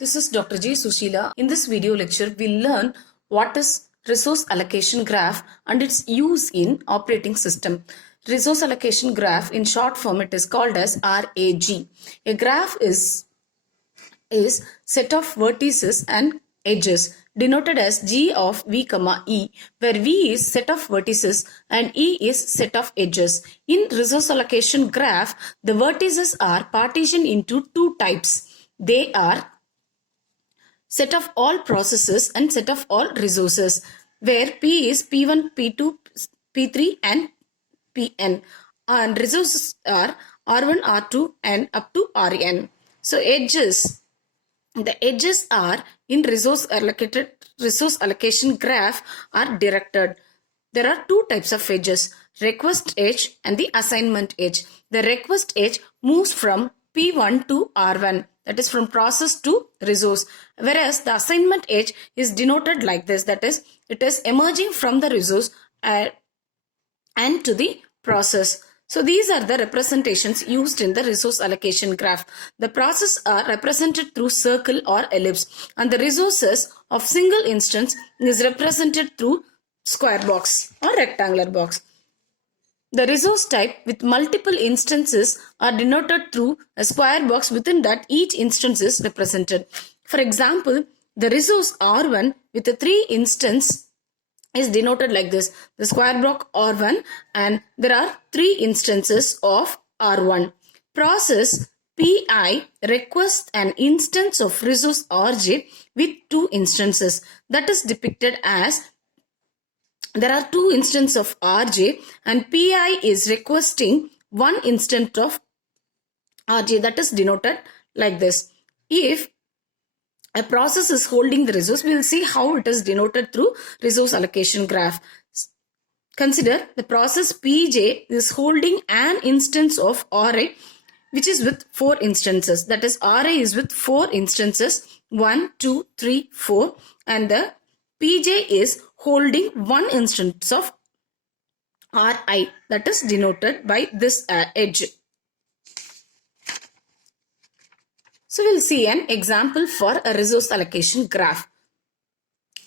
This is Dr. J. Suseela. In this video lecture, we'll learn what is resource allocation graph and its use in operating system. Resource allocation graph, in short form, it is called as RAG. A graph is set of vertices and edges denoted as G of V, E, where V is set of vertices and E is set of edges. In resource allocation graph, the vertices are partitioned into two types. They are set of all processes and set of all resources, where P is P1, P2, P3 and Pn, and resources are R1, R2 and up to Rn. So the edges are in resource allocation graph are directed. There are two types of edges, request edge and the assignment edge. The request edge moves from P1 to R1, that is from process to resource, whereas the assignment edge is denoted like this, that is it is emerging from the resource and to the process. So these are the representations used in the resource allocation graph. The process are represented through circle or ellipse, and the resources of single instance is represented through square box or rectangular box. The resource type with multiple instances are denoted through a square box within that each instance is represented. For example, the resource R1 with a 3 instance is denoted like this, the square block R1, and there are 3 instances of R1. Process Pi requests an instance of resource Rj with 2 instances, that is depicted as there are 2 instances of Rj and Pi is requesting 1 instance of Rj, that is denoted like this. If a process is holding the resource, we will see how it is denoted through resource allocation graph. Consider the process Pj is holding an instance of Ra which is with 4 instances, that is Ra is with 4 instances, 1, 2, 3, 4, and the Pj is holding 1 instance of Ri, that is denoted by this edge. So we'll see an example for a resource allocation graph.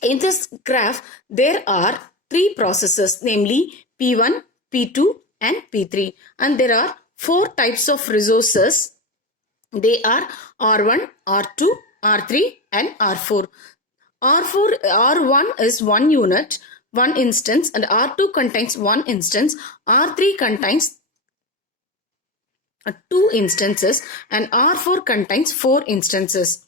In this graph, there are 3 processes, namely P1, P2 and P3, and there are 4 types of resources. They are R1, R2, R3 and R4. R1 is 1 unit, 1 instance, and R2 contains 1 instance, R3 contains 2 instances, and R4 contains 4 instances.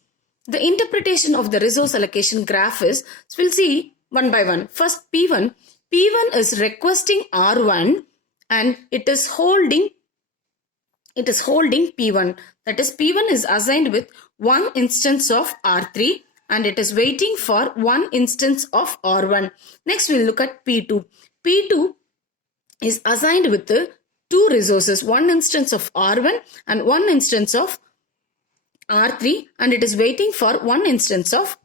The interpretation of the resource allocation graph is, we'll see one by one. First P1. P1 is requesting R1 and it is holding P1. That is, P1 is assigned with 1 instance of R3 and it is waiting for 1 instance of R1. Next we'll look at P2. P2 is assigned with 2 resources, 1 instance of R1 and 1 instance of R3, and it is waiting for 1 instance of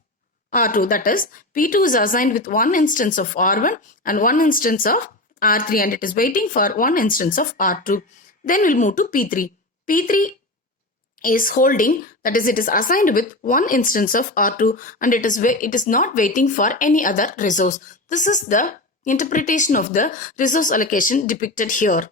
R2. That is, P2 is assigned with 1 instance of R1 and 1 instance of R3 and it is waiting for 1 instance of R2. Then we'll move to P3. P3 is holding, that is, it is assigned with 1 instance of R2 and it is not waiting for any other resource. This is the interpretation of the resource allocation depicted here.